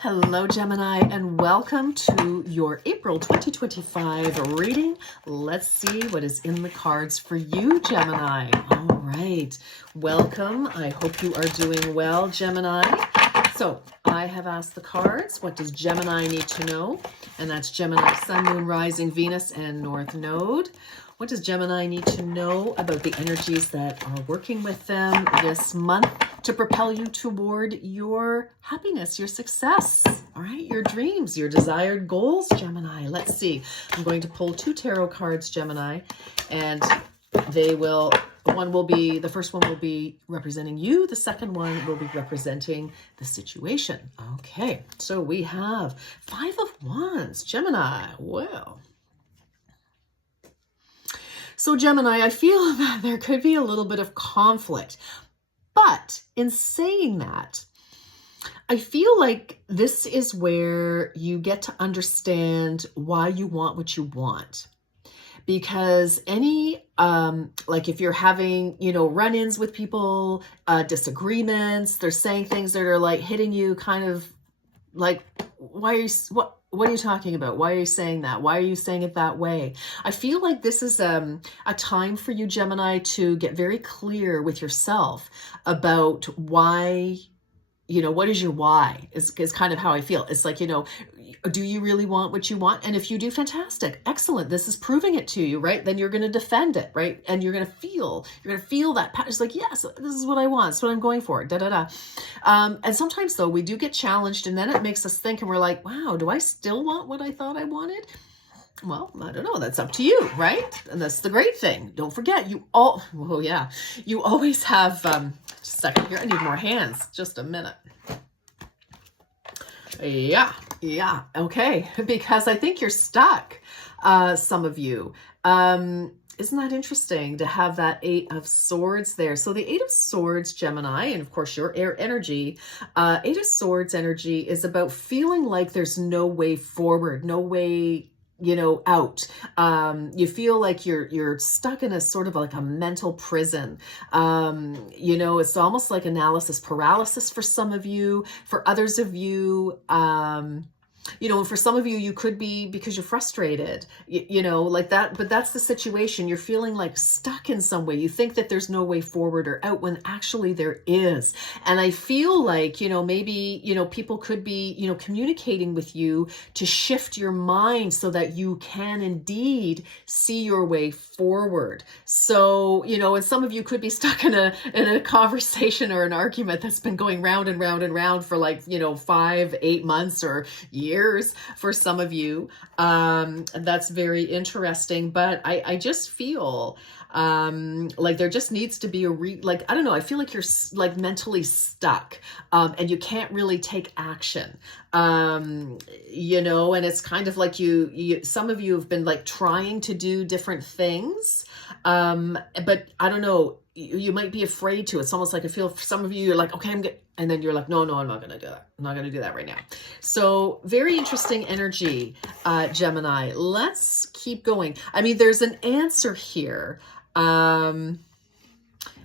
Hello, Gemini, and welcome to your April 2025 reading. Let's see what is in the cards for you, Gemini. All right. Welcome. I hope you are doing well, Gemini. So I have asked the cards, what does Gemini need to know? And that's Gemini, Sun, Moon, Rising, Venus, and North Node. What does Gemini need to know about the energies that are working with them this month to propel you toward your happiness, your success, all right, your dreams, your desired goals, Gemini? Let's see. I'm going to pull two tarot cards, Gemini, and the first one will be representing you. The second one will be representing the situation. Okay, so we have Five of Wands, Gemini. Well, so Gemini, I feel that there could be a little bit of conflict, but in saying that, I feel like this is where you get to understand why you want what you want. Because like if you're having, run-ins with people, disagreements, they're saying things that are like hitting you kind of like, what are you talking about? Why are you saying that? Why are you saying it that way? I feel like this is a time for you, Gemini, to get very clear with yourself about why, what is your why is kind of how I feel. It's like, do you really want what you want? And if you do, fantastic, excellent. This is proving it to you, right? Then you're going to defend it, right? And you're going to feel that passion. It's like, yes, this is what I want. It's what I'm going for. And sometimes though, we do get challenged and then it makes us think and we're like, wow, do I still want what I thought I wanted? Well, I don't know. That's up to you, right? And that's the great thing. Don't forget, you always have, just a second here. I need more hands. Just a minute. Yeah. Okay. Because I think you're stuck, some of you. Isn't that interesting to have that Eight of Swords there? So the Eight of Swords, Gemini, and of course your air energy, Eight of Swords energy is about feeling like there's no way forward, no way out. You feel like you're stuck in a sort of like a mental prison. It's almost like analysis paralysis for some of you. For others of you, for some of you, you could be because you're frustrated, like that, but that's the situation. You're feeling like stuck in some way. You think that there's no way forward or out when actually there is. And I feel like, maybe, people could be, communicating with you to shift your mind so that you can indeed see your way forward. So, and some of you could be stuck in a conversation or an argument that's been going round and round and round for like, 5-8 months or years for some of you. That's very interesting, but I just feel like there just needs to be I don't know, I feel like you're like mentally stuck, and you can't really take action, and it's kind of like some of you have been like trying to do different things, but I don't know, you might be afraid to. It's almost like I feel for some of you, you're like, okay, I'm good. And then you're like, no, I'm not going to do that. I'm not going to do that right now. So very interesting energy, Gemini. Let's keep going. I mean, there's an answer here. All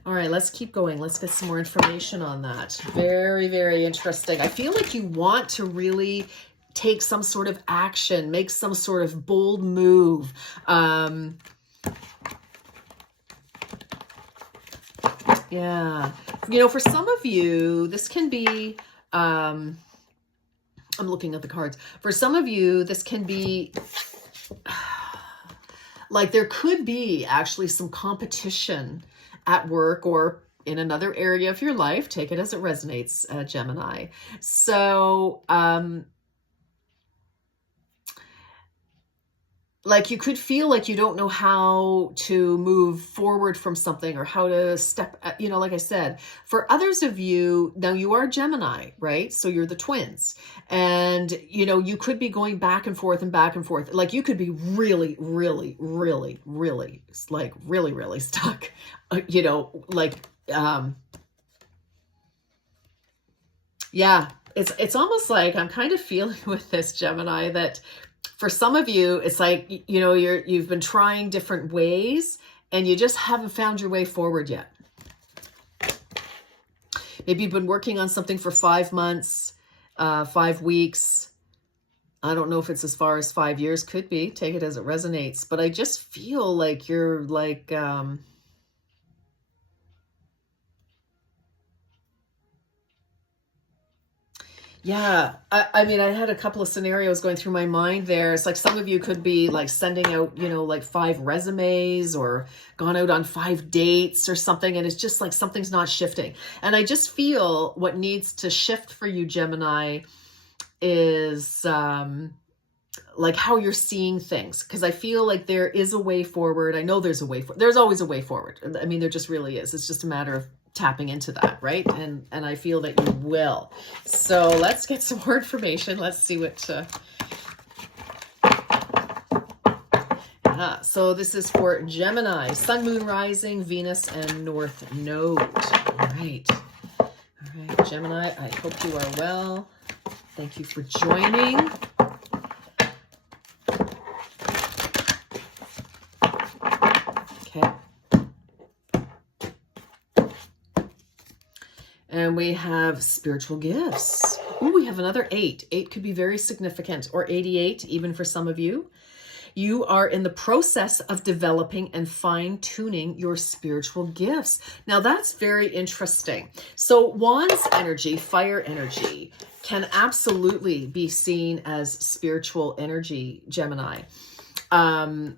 right, let's keep going. Let's get some more information on that. Very, very interesting. I feel like you want to really take some sort of action, make some sort of bold move. Yeah. For some of you, this can be, I'm looking at the cards. For some of you, this can be like there could be actually some competition at work or in another area of your life. Take it as it resonates, Gemini. So, like you could feel like you don't know how to move forward from something or how to step, like I said, for others of you, now you are Gemini, right? So you're the twins and, you could be going back and forth and back and forth. Like you could be really, really, really, really, like really, really stuck, yeah, it's almost like I'm kind of feeling with this, Gemini, that for some of you, it's like, you've been trying different ways and you just haven't found your way forward yet. Maybe you've been working on something for 5 months 5 weeks. I don't know if it's as far as 5 years, could be, take it as it resonates, but I just feel like you're like, yeah, I mean, I had a couple of scenarios going through my mind there. It's like some of you could be like sending out, like 5 resumes or gone out on 5 dates or something. And it's just like something's not shifting. And I just feel what needs to shift for you, Gemini, is like how you're seeing things. Because I feel like there is a way forward. I know there's a way forward. There's always a way forward. I mean, there just really is. It's just a matter of tapping into that, right? And I feel that you will. So let's get some more information. Let's see what so this is for Gemini, Sun, Moon, Rising, Venus, and North Node. All right, Gemini, I hope you are well. Thank you for joining. Okay. And we have spiritual gifts. Ooh, we have another 8. 8 could be very significant, or 88, even for some of you. You are in the process of developing and fine-tuning your spiritual gifts. Now, that's very interesting. So Wands energy, fire energy, can absolutely be seen as spiritual energy, Gemini. And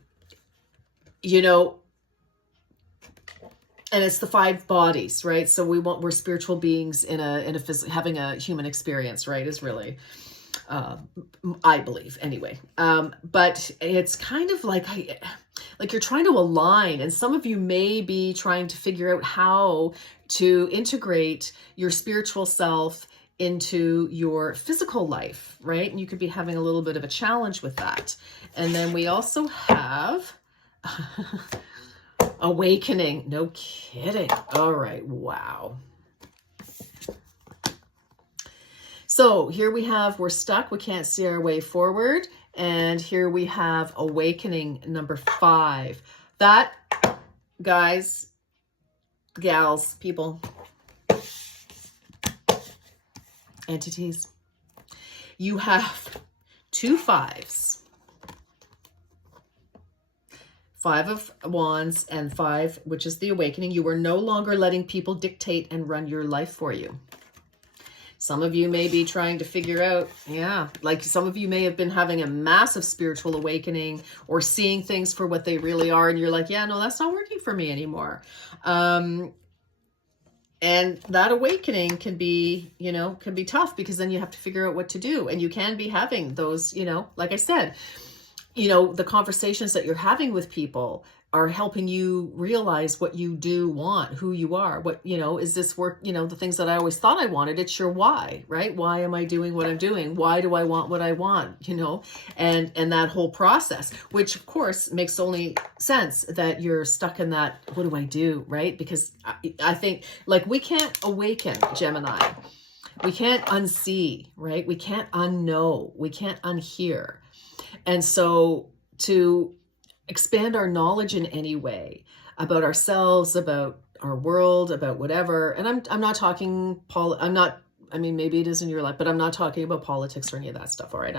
it's the 5 bodies, right? So we're spiritual beings in a having a human experience, right? Is really, I believe anyway. But it's kind of like you're trying to align, and some of you may be trying to figure out how to integrate your spiritual self into your physical life, right? And you could be having a little bit of a challenge with that. And then we also have awakening. No kidding. All right. Wow. So here we have, we're stuck. We can't see our way forward. And here we have awakening number 5. That, guys, gals, people, entities, you have 2 5s. 5 of Wands and 5, which is the awakening. You are no longer letting people dictate and run your life for you. Some of you may be trying to figure out, like some of you may have been having a massive spiritual awakening or seeing things for what they really are. And you're like, yeah, no, that's not working for me anymore. And that awakening can be, can be tough, because then you have to figure out what to do. And you can be having those, like I said, the conversations that you're having with people are helping you realize what you do want, who you are, what, is this work, the things that I always thought I wanted. It's your why, right? Why am I doing what I'm doing? Why do I want what I want? And that whole process, which of course makes only sense that you're stuck in that, what do I do? Right? Because I think like we can't awaken, Gemini. We can't unsee, right? We can't unknow. We can't unhear. And so to expand our knowledge in any way about ourselves, about our world, about whatever. And I'm not talking, I mean, maybe it is in your life, but I'm not talking about politics or any of that stuff. All right.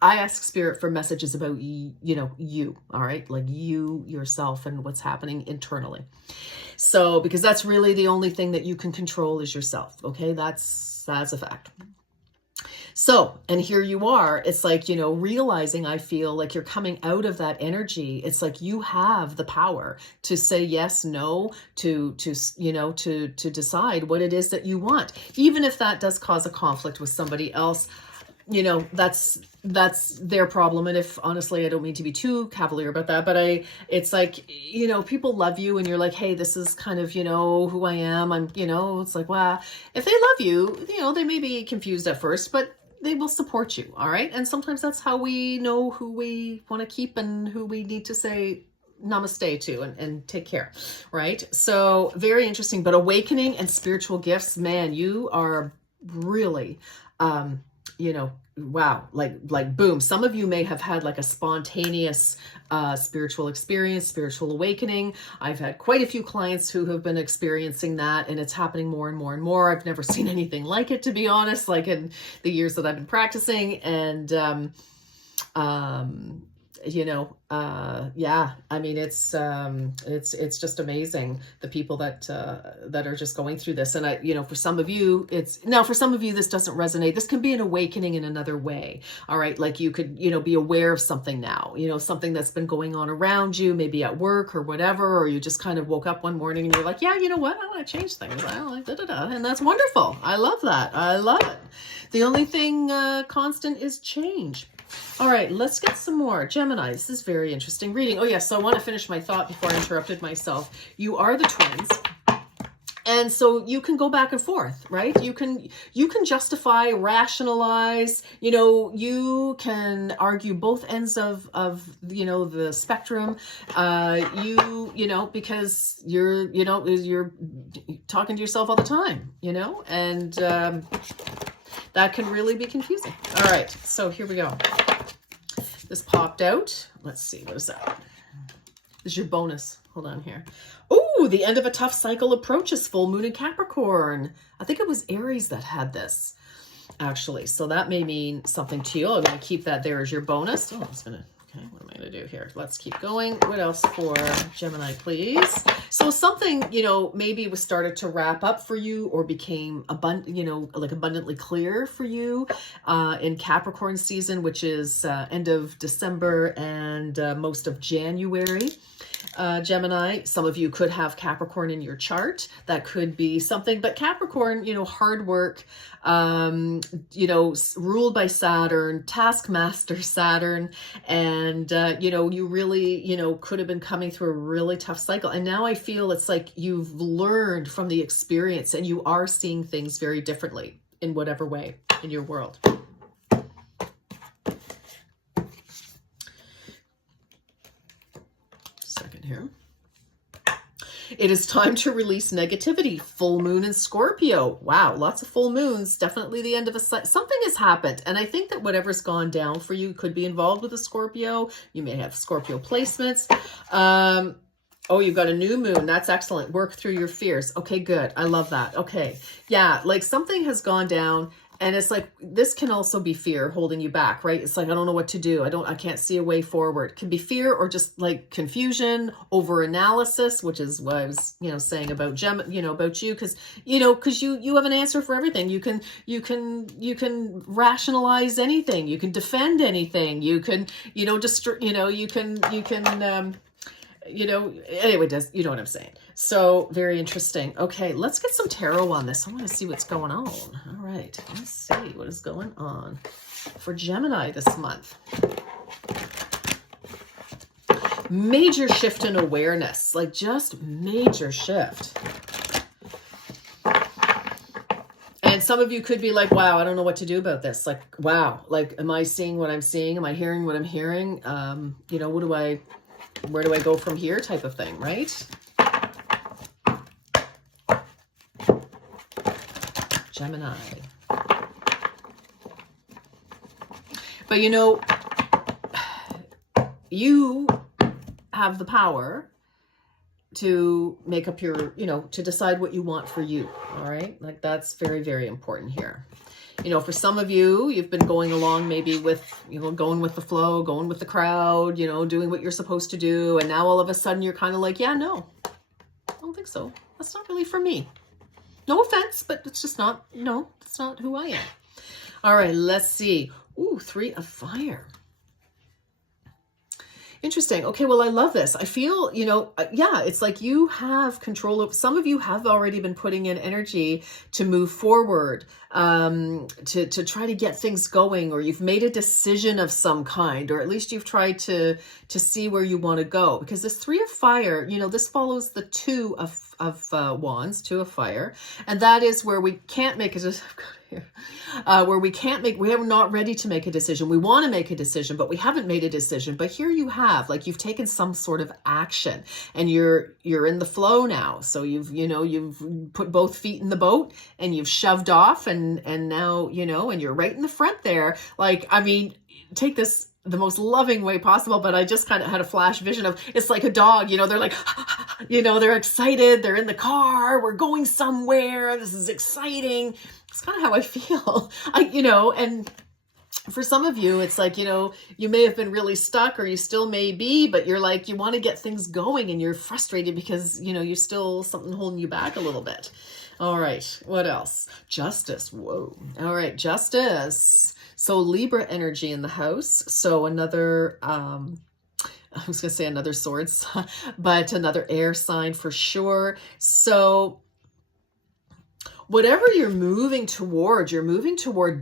I ask spirit for messages about, you, all right. Like you, yourself, and what's happening internally. So, because that's really the only thing that you can control is yourself. Okay. That's a fact. So, and here you are, it's like, realizing, I feel like you're coming out of that energy. It's like you have the power to say yes, no, to decide what it is that you want. Even if that does cause a conflict with somebody else, that's their problem. And if honestly, I don't mean to be too cavalier about that, but it's like, people love you and you're like, hey, this is kind of, who I am. I'm, it's like, wow, if they love you, they may be confused at first, but they will support you. All right. And sometimes that's how we know who we want to keep and who we need to say namaste to and take care. Right. So very interesting, but awakening and spiritual gifts, man, you are really, you know, wow, like boom. Some of you may have had like a spontaneous spiritual experience, spiritual awakening. I've had quite a few clients who have been experiencing that, and it's happening more and more and more. I've never seen anything like it, to be honest, like in the years that I've been practicing. And you know, yeah, I mean, it's just amazing, the people that are just going through this. And I, you know, for some of you, for some of you, this doesn't resonate. This can be an awakening in another way. All right. Like you could, you know, be aware of something now, you know, something that's been going on around you, maybe at work or whatever, or you just kind of woke up one morning and you're like, yeah, you know what? I want to change things. I like da-da-da. And that's wonderful. I love that. I love it. The only thing constant is change. All right, let's get some more. Gemini, this is very interesting reading. Oh, yes, so I want to finish my thought before I interrupted myself. You are the twins. And so you can go back and forth, right? You can justify, rationalize, you know, you can argue both ends of you know, the spectrum. You know, because you're talking to yourself all the time, you know, and that can really be confusing. All right, so here we go. This popped out. Let's see, what is that? This is your bonus. Hold on here. Oh, the end of a tough cycle approaches. Full moon in Capricorn. I think it was Aries that had this, actually. So that may mean something to you. I'm going to keep that there as your bonus. Oh, I was going to, okay, what am I going to do here? Let's keep going. What else for Gemini, please? So something, you know, maybe was started to wrap up for you or became abundantly clear for you in Capricorn season, which is end of December and most of January. Gemini, some of you could have Capricorn in your chart. That could be something, but Capricorn, you know, hard work, you know, ruled by Saturn, taskmaster Saturn, and, you know, you really, you know, could have been coming through a really tough cycle. And now I feel it's like you've learned from the experience and you are seeing things very differently in whatever way in your world. Here. It is time to release negativity. Full moon in Scorpio. Wow, lots of full moons. Definitely the end of a cycle. Something has happened. And I think that whatever's gone down for you could be involved with a Scorpio. You may have Scorpio placements. Oh, you've got a new moon. That's excellent. Work through your fears. Okay, good. I love that. Okay. Yeah, like something has gone down. And it's like, this can also be fear holding you back, right? It's like, I don't know what to do. I can't see a way forward. It can be fear or just like confusion, over analysis, which is what I was, you know, saying about about you. Cause you have an answer for everything. You can rationalize anything. You can defend anything. You can, anyway, you know what I'm saying. So very interesting. Okay, let's get some tarot on this. I want to see what's going on. All right, let's see what is going on for Gemini this month. Major shift in awareness, like just major shift. And some of you could be like, wow, I don't know what to do about this. Like, wow, like, am I seeing what I'm seeing? Am I hearing what I'm hearing? Where do I go from here type of thing, right? Gemini. But you know, you have the power to make up your, to decide what you want for you. All right. Like that's very, very important here. You know, for some of you, you've been going along maybe with, going with the flow, going with the crowd, doing what you're supposed to do. And now all of a sudden you're kind of like, yeah, no, I don't think so. That's not really for me. No offense, but it's just not, that's not who I am. All right, let's see. Ooh, 3 of fire. Interesting. Okay, well, I love this. I feel, yeah, it's like you have control of, some of you have already been putting in energy to move forward, to try to get things going, or you've made a decision of some kind, or at least you've tried to see where you want to go. Because this 3 of fire, this follows the 2 of wands, 2 of fire. And that is where we can't make a decision. where we are not ready to make a decision. We want to make a decision, but we haven't made a decision. But here you have, like, you've taken some sort of action, and you're in the flow now. So you've put both feet in the boat, and you've shoved off, and now, and you're right in the front there. Like, I mean, take this the most loving way possible, but I just kind of had a flash vision of, it's like a dog, they're like, they're excited, they're in the car, we're going somewhere, this is exciting. It's kind of how I feel. And for some of you, it's like, you may have been really stuck, or you still may be, but you're like, you want to get things going, and you're frustrated because, you're still something holding you back a little bit. All right, what else? Justice. Whoa. All right, justice. So Libra energy in the house. So another, I was going to say another swords, but another air sign for sure. So whatever you're moving toward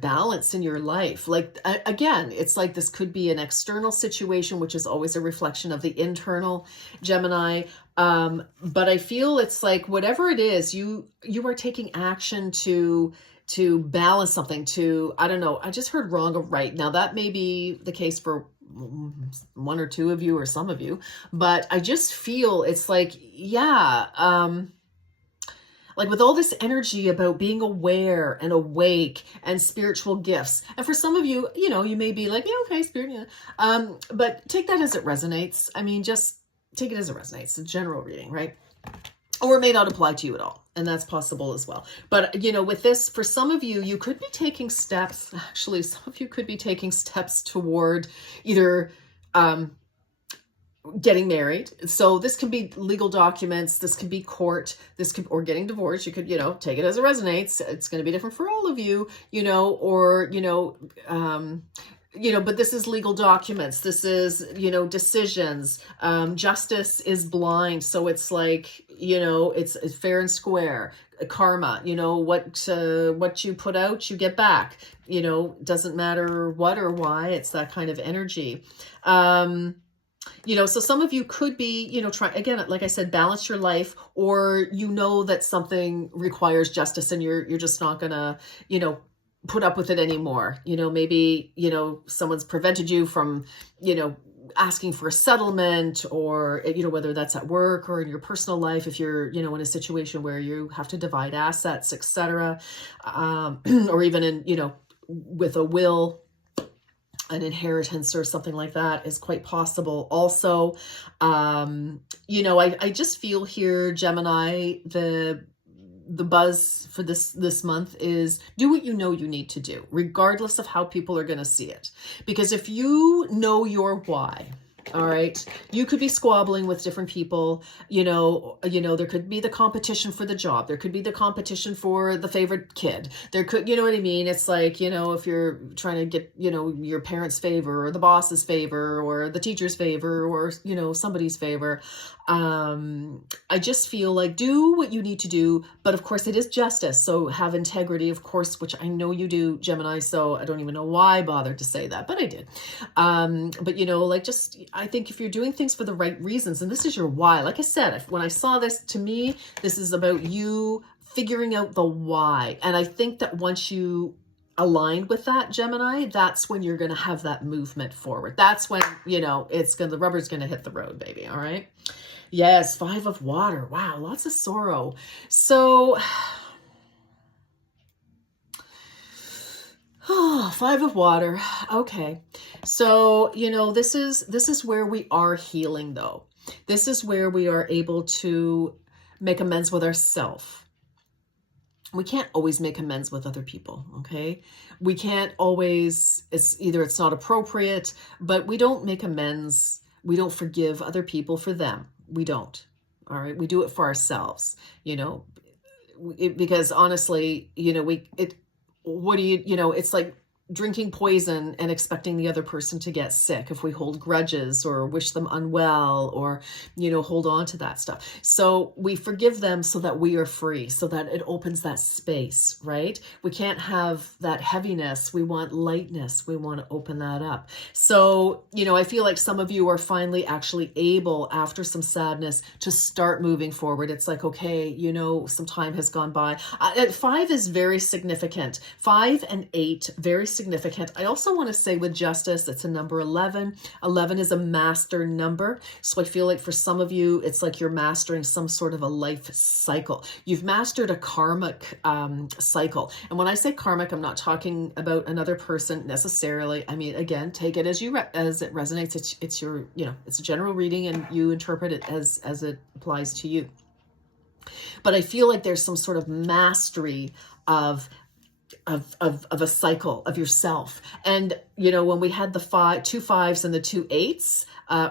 balance in your life. Like, again, it's like this could be an external situation, which is always a reflection of the internal, Gemini. But I feel it's like, whatever it is, you are taking action to balance something, I don't know, I just heard wrong or right. Now that may be the case for one or two of you, or some of you, but I just feel it's like, like with all this energy about being aware and awake and spiritual gifts. And for some of you, you may be like, yeah, okay, spirit, but take that as it resonates. I mean, just take it as it resonates. It's a general reading, right? Or it may not apply to you at all. And that's possible as well. But, with this, for some of you, you could be taking steps. Actually, some of you could be taking steps toward either getting married. So this can be legal documents. This can be court. Or getting divorced. You could, take it as it resonates. It's going to be different for all of you, but this is legal documents. This is, decisions. Justice is blind. So it's like, it's fair and square. Karma, what you put out, you get back, doesn't matter what or why. It's that kind of energy. So some of you could be, try again, like I said, balance your life, or, that something requires justice, and you're just not gonna, put up with it anymore. Maybe, someone's prevented you from, asking for a settlement, or, whether that's at work or in your personal life, if you're, in a situation where you have to divide assets, etc. Or even in, with a will, an inheritance or something like that is quite possible. Also, I just feel here, Gemini, the buzz for this month is do what you need to do, regardless of how people are going to see it. Because if you know your why, all right, you could be squabbling with different people, there could be the competition for the job. There could be the competition for the favorite kid. There could, what I mean? It's like, if you're trying to get, your parents' favor, or the boss's favor, or the teacher's favor, or, somebody's favor. I just feel like do what you need to do, but of course it is justice. So have integrity, of course, which I know you do, Gemini. So I don't even know why I bothered to say that, but I did. But I think if you're doing things for the right reasons, and this is your why, like I said, when I saw this, to me, this is about you figuring out the why. And I think that once you aligned with that, Gemini, that's when you're going to have that movement forward. That's when, the rubber's going to hit the road, baby. All right. Yes. 5 of water. Wow. Lots of sorrow. So, 5 of water. Okay. So, this is where we are healing, though. This is where we are able to make amends with ourselves. We can't always make amends with other people, okay? We can't always, it's not appropriate, but we don't make amends. We don't forgive other people for them. We don't, all right? We do it for ourselves, because honestly, it's like drinking poison and expecting the other person to get sick, if we hold grudges or wish them unwell or, hold on to that stuff. So we forgive them so that we are free, so that it opens that space, right? We can't have that heaviness. We want lightness. We want to open that up. So, I feel like some of you are finally actually able, after some sadness, to start moving forward. It's like, okay, some time has gone by. 5 is very significant. 5 and 8, very significant. I also want to say with justice, it's a number 11. 11 is a master number. So I feel like for some of you, it's like you're mastering some sort of a life cycle. You've mastered a karmic cycle. And when I say karmic, I'm not talking about another person necessarily. I mean, again, take it as it resonates. It's your, it's a general reading and you interpret it as it applies to you. But I feel like there's some sort of mastery of a cycle of yourself. And, when we had the 2 5s and the 2 8s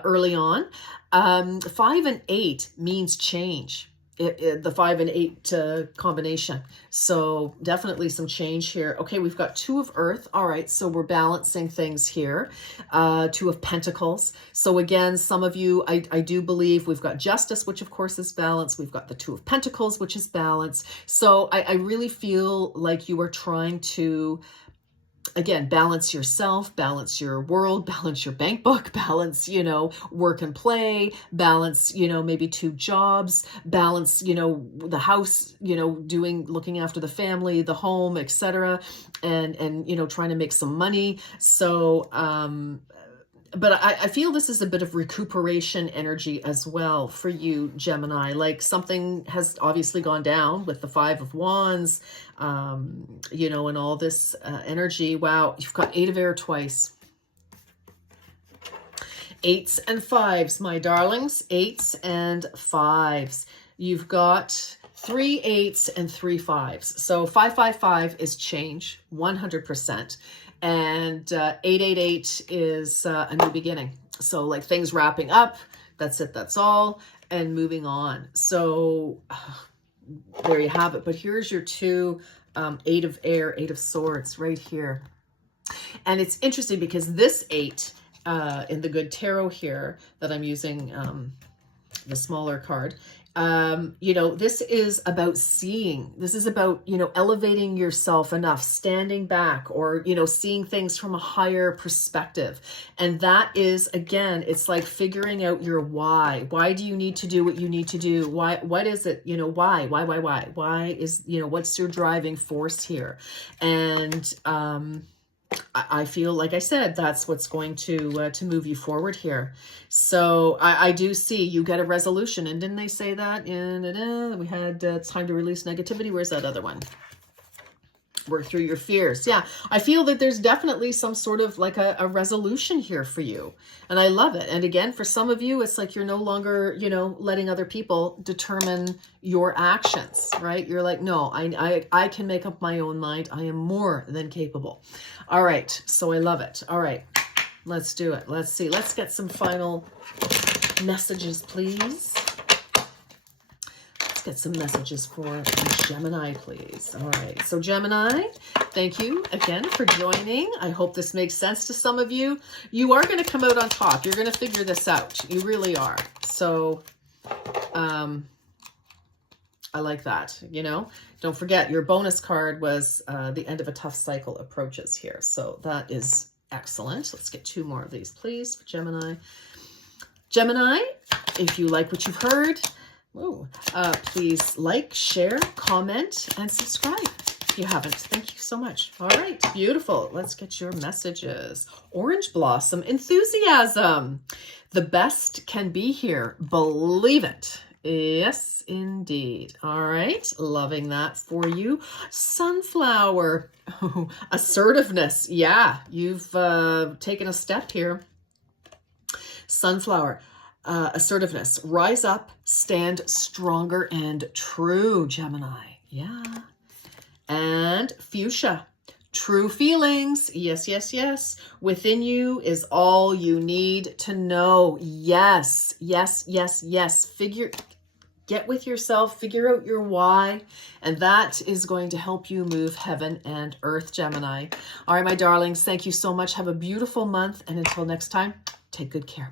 early on, 5 and 8 means change. The 5 and 8 combination. So definitely some change here. Okay, we've got 2 of Earth. All right, so we're balancing things here. 2 of Pentacles. So again, some of you, I do believe we've got Justice, which of course is balance. We've got the 2 of Pentacles, which is balance. So I really feel like you are trying to, again, balance yourself, balance your world, balance your bank book, balance, work and play, balance, maybe 2 jobs, balance, the house, looking after the family, the home, etc. And, trying to make some money. So, but I feel this is a bit of recuperation energy as well for you, Gemini. Like something has obviously gone down with the 5 of Wands, and all this energy. Wow, you've got 8 of Air twice. 8s and 5s, my darlings. 8s and 5s. You've got 3 8s and 3 5s. So 555 is change, 100%. And 888 is a new beginning. So like things wrapping up, that's it, that's all, and moving on. So there you have it. But here's your 2 8 of Air, 8 of Swords right here. And it's interesting because this 8 in the Good Tarot here that I'm using, the smaller card, this is about seeing. This is about, elevating yourself enough, standing back, or, seeing things from a higher perspective. And that is, again, it's like figuring out your why. Why do you need to do what you need to do? Why, what is it? Why? Why is, what's your driving force here? And, I feel, like I said, that's what's going to move you forward here. So I do see you get a resolution. And didn't they say that? We had time to release negativity. Where's that other one? Work through your fears. Yeah, I feel that there's definitely some sort of like a resolution here for you. And I love it. And again, for some of you, it's like you're no longer, letting other people determine your actions, right? You're like, no, I can make up my own mind. I am more than capable. All right. So I love it. All right. Let's do it. Let's see. Let's get some final messages, please. Get some messages for Gemini, please. All right. So Gemini, thank you again for joining. I hope this makes sense to some of you. You are going to come out on top. You're going to figure this out. You really are. So, I like that. Don't forget your bonus card was the end of a tough cycle approaches here. So that is excellent. Let's get 2 more of these, please, for Gemini. Gemini, if you like what you've heard, please like, share, comment, and subscribe if you haven't. Thank you so much. All right, beautiful. Let's get your messages. Orange Blossom, enthusiasm. The best can be here. Believe it. Yes, indeed. All right, loving that for you. Sunflower, assertiveness. Yeah, you've taken a step here. Sunflower. Assertiveness, rise up, stand stronger and true, Gemini. Yeah. And fuchsia, true feelings. Yes, yes, yes. Within you is all you need to know. Yes, yes, yes, yes. Get with yourself, figure out your why, and that is going to help you move heaven and earth, Gemini. All right, my darlings, thank you so much. Have a beautiful month, and until next time, take good care.